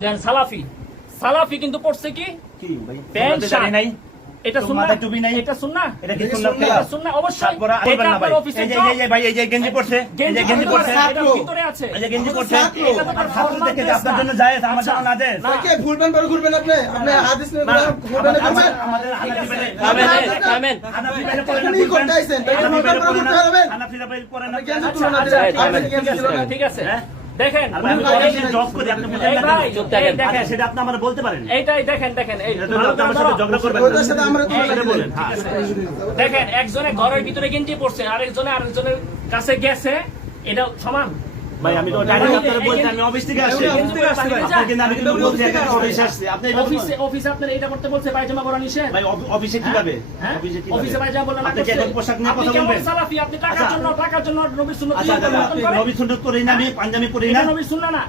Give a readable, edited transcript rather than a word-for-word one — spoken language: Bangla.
দেন সালাফি সালাফি কিন্তু পড়ছে কি ভাই প্যান্ট শার্ট নাই এটা সুন্নাহ মাথায় টুপি নাই এটা সুন্নাহ এটা কি সুন্নাহ এটা সুন্নাহ অবশ্যই তারপরে এটা না ভাই আপনার অফিসে এই ভাই এই যে গেঞ্জি পড়ছে এই যে গেঞ্জি পড়ছে এটা ভিতরে আছে এই যে গেঞ্জি পড়ছে এটা তো আর ছাত্র দেখে যে আপনার জন্য যায় আমার জন্য না যায় কে ঘুরবেন পরে ঘুরবেন আপনি হাদিস নিয়ে ঘুরবেন আমাদের থামেন হানাফি ভাই পড়ে না আপনি করতে আইছেন হাদিস পরে ঘুরতে পারবেন হানাফি ভাই পড়ে না জ্ঞান ছিল না আপনি জ্ঞান ছিল না ঠিক আছে দেখেন আর ভাই আমি অফিসে জব করি আপনি বুঝেন না ভাই দেখেন সেটা আপনি আমাকে বলতে পারেন এইটাই দেখেন এই এটা তো আপনি আমার সাথে ঝগড়া করবেন ওটার সাথে আমরা সেটা বলেন হ্যাঁ দেখেন একজনে ঘরের ভিতরে গেঞ্জি পড়ছে আরেকজনে আরেকজনের কাছে গেছে এটা সমান ভাই আমি তো ডাইরেক্ট আপনাকে বলছি আমি অফিস থেকে আসছি আপনি কিন্তু আমি কিন্তু বলছি এখানে অফিসে আসছি আপনি অফিসে আপনার এইটা করতে বলছে পায়জামা পরা নিষেধ ভাই অফিসে কিভাবে হ্যাঁ? অফিসে অফিসে পায়জামা পরা না আপনি কি এখন পোশাক নিয়ে আপনি কথা কেমন বলবেন সালাফি আপনি টাকার জন্য নবীর সুন্নাত আচ্ছা পরিবর্তন করেন? নবী সুন্নত করি না আমি পাঞ্জাবি পরি না এটা নবীর সুন্নাহ না